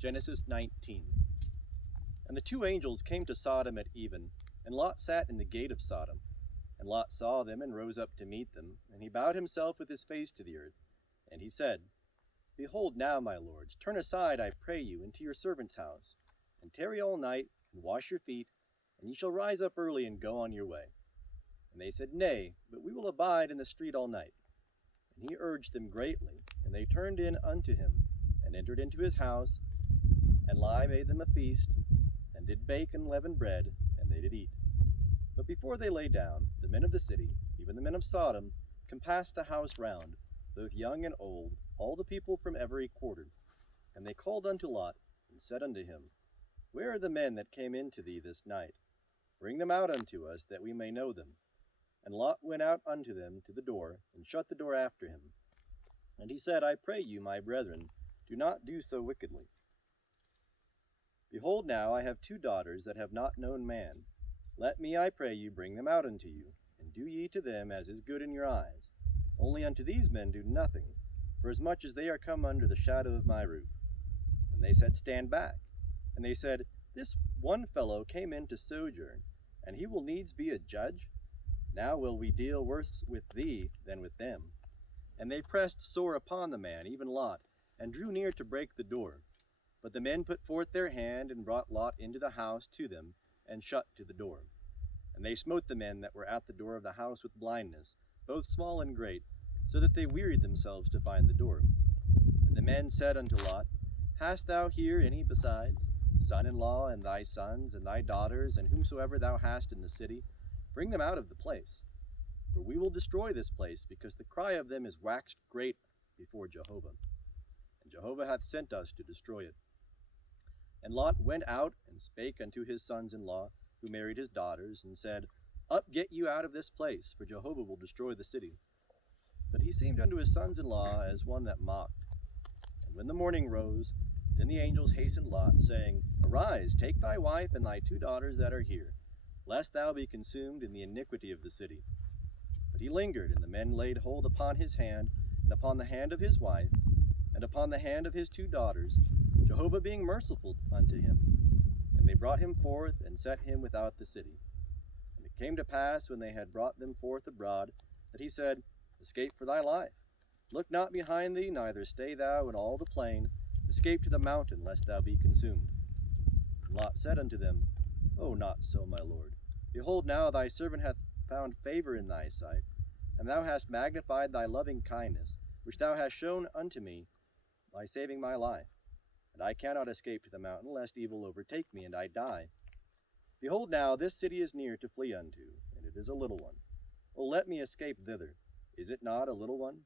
Genesis 19. And the two angels came to Sodom at even, and Lot sat in the gate of Sodom. And Lot saw them and rose up to meet them, and he bowed himself with his face to the earth. And he said, Behold now, my lords, turn aside, I pray you, into your servant's house, and tarry all night, and wash your feet, and ye shall rise up early and go on your way. And they said, Nay, but we will abide in the street all night. And he urged them greatly, and they turned in unto him, and entered into his house, and Lie made them a feast, and did bake and leaven bread, and they did eat. But before they lay down, the men of the city, even the men of Sodom, compassed the house round, both young and old, all the people from every quarter. And they called unto Lot, and said unto him, Where are the men that came in to thee this night? Bring them out unto us, that we may know them. And Lot went out unto them to the door, and shut the door after him. And he said, I pray you, my brethren, do not do so wickedly. Behold now, I have two daughters that have not known man. Let me, I pray you, bring them out unto you, and do ye to them as is good in your eyes. Only unto these men do nothing, for as much as they are come under the shadow of my roof. And they said, Stand back. And they said, This one fellow came in to sojourn, and he will needs be a judge? Now will we deal worse with thee than with them. And they pressed sore upon the man, even Lot, and drew near to break the door. But the men put forth their hand, and brought Lot into the house to them, and shut to the door. And they smote the men that were at the door of the house with blindness, both small and great, so that they wearied themselves to find the door. And the men said unto Lot, Hast thou here any besides, son-in-law, and thy sons, and thy daughters, and whomsoever thou hast in the city? Bring them out of the place. For we will destroy this place, because the cry of them is waxed great before Jehovah. And Jehovah hath sent us to destroy it. And Lot went out and spake unto his sons-in-law, who married his daughters, and said, Up, get you out of this place, for Jehovah will destroy the city. But he seemed unto his sons-in-law as one that mocked. And when the morning rose, then the angels hastened Lot, saying, Arise, take thy wife and thy two daughters that are here, lest thou be consumed in the iniquity of the city. But he lingered, and the men laid hold upon his hand, and upon the hand of his wife, and upon the hand of his two daughters, Jehovah being merciful unto him. And they brought him forth, and set him without the city. And it came to pass, when they had brought them forth abroad, that he said, Escape for thy life. Look not behind thee, neither stay thou in all the plain. Escape to the mountain, lest thou be consumed. And Lot said unto them, O, not so, my lord. Behold, now thy servant hath found favor in thy sight, and thou hast magnified thy loving kindness, which thou hast shown unto me by saving my life. And I cannot escape to the mountain, lest evil overtake me, and I die. Behold now, this city is near to flee unto, and it is a little one. O let me escape thither. Is it not a little one?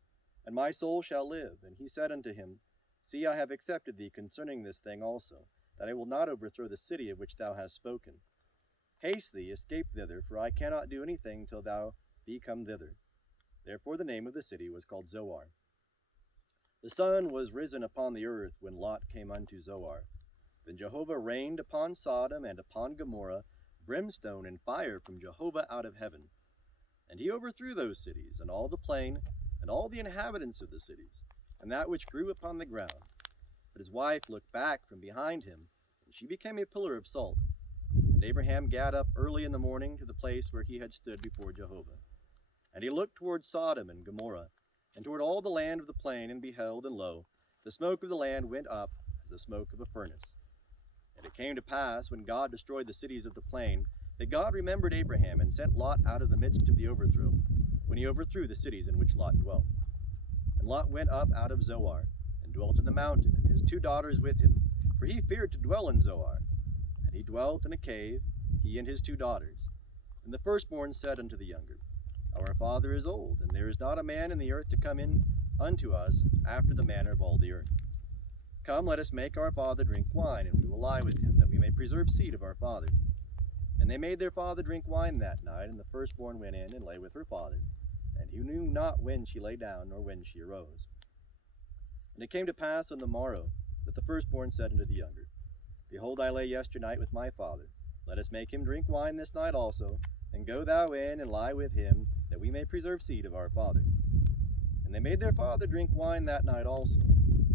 And my soul shall live. And he said unto him, See, I have accepted thee concerning this thing also, that I will not overthrow the city of which thou hast spoken. Haste thee, escape thither, for I cannot do anything till thou be come thither. Therefore the name of the city was called Zoar. The sun was risen upon the earth when Lot came unto Zoar. Then Jehovah rained upon Sodom and upon Gomorrah brimstone and fire from Jehovah out of heaven. And he overthrew those cities, and all the plain, and all the inhabitants of the cities, and that which grew upon the ground. But his wife looked back from behind him, and she became a pillar of salt. And Abraham gat up early in the morning to the place where he had stood before Jehovah. And he looked toward Sodom and Gomorrah, and toward all the land of the plain, and beheld, and lo, the smoke of the land went up as the smoke of a furnace. And it came to pass, when God destroyed the cities of the plain, that God remembered Abraham, and sent Lot out of the midst of the overthrow, when he overthrew the cities in which Lot dwelt. And Lot went up out of Zoar, and dwelt in the mountain, and his two daughters with him, for he feared to dwell in Zoar. And he dwelt in a cave, he and his two daughters. And the firstborn said unto the younger, Our father is old, and there is not a man in the earth to come in unto us after the manner of all the earth. Come, let us make our father drink wine, and we will lie with him, that we may preserve seed of our father. And they made their father drink wine that night, and the firstborn went in and lay with her father, and he knew not when she lay down, nor when she arose. And it came to pass on the morrow, that the firstborn said unto the younger, Behold, I lay yesternight with my father. Let us make him drink wine this night also, and go thou in and lie with him, that we may preserve seed of our father. And they made their father drink wine that night also.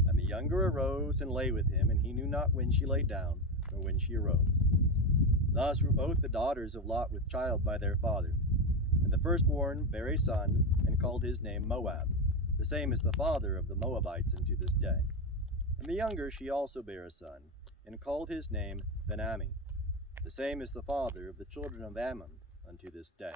And the younger arose and lay with him, and he knew not when she lay down, nor when she arose. Thus were both the daughters of Lot with child by their father. And the firstborn bare a son, and called his name Moab. The same is the father of the Moabites unto this day. And the younger she also bare a son, and called his name Ben-Ammi. The same is the father of the children of Ammon unto this day.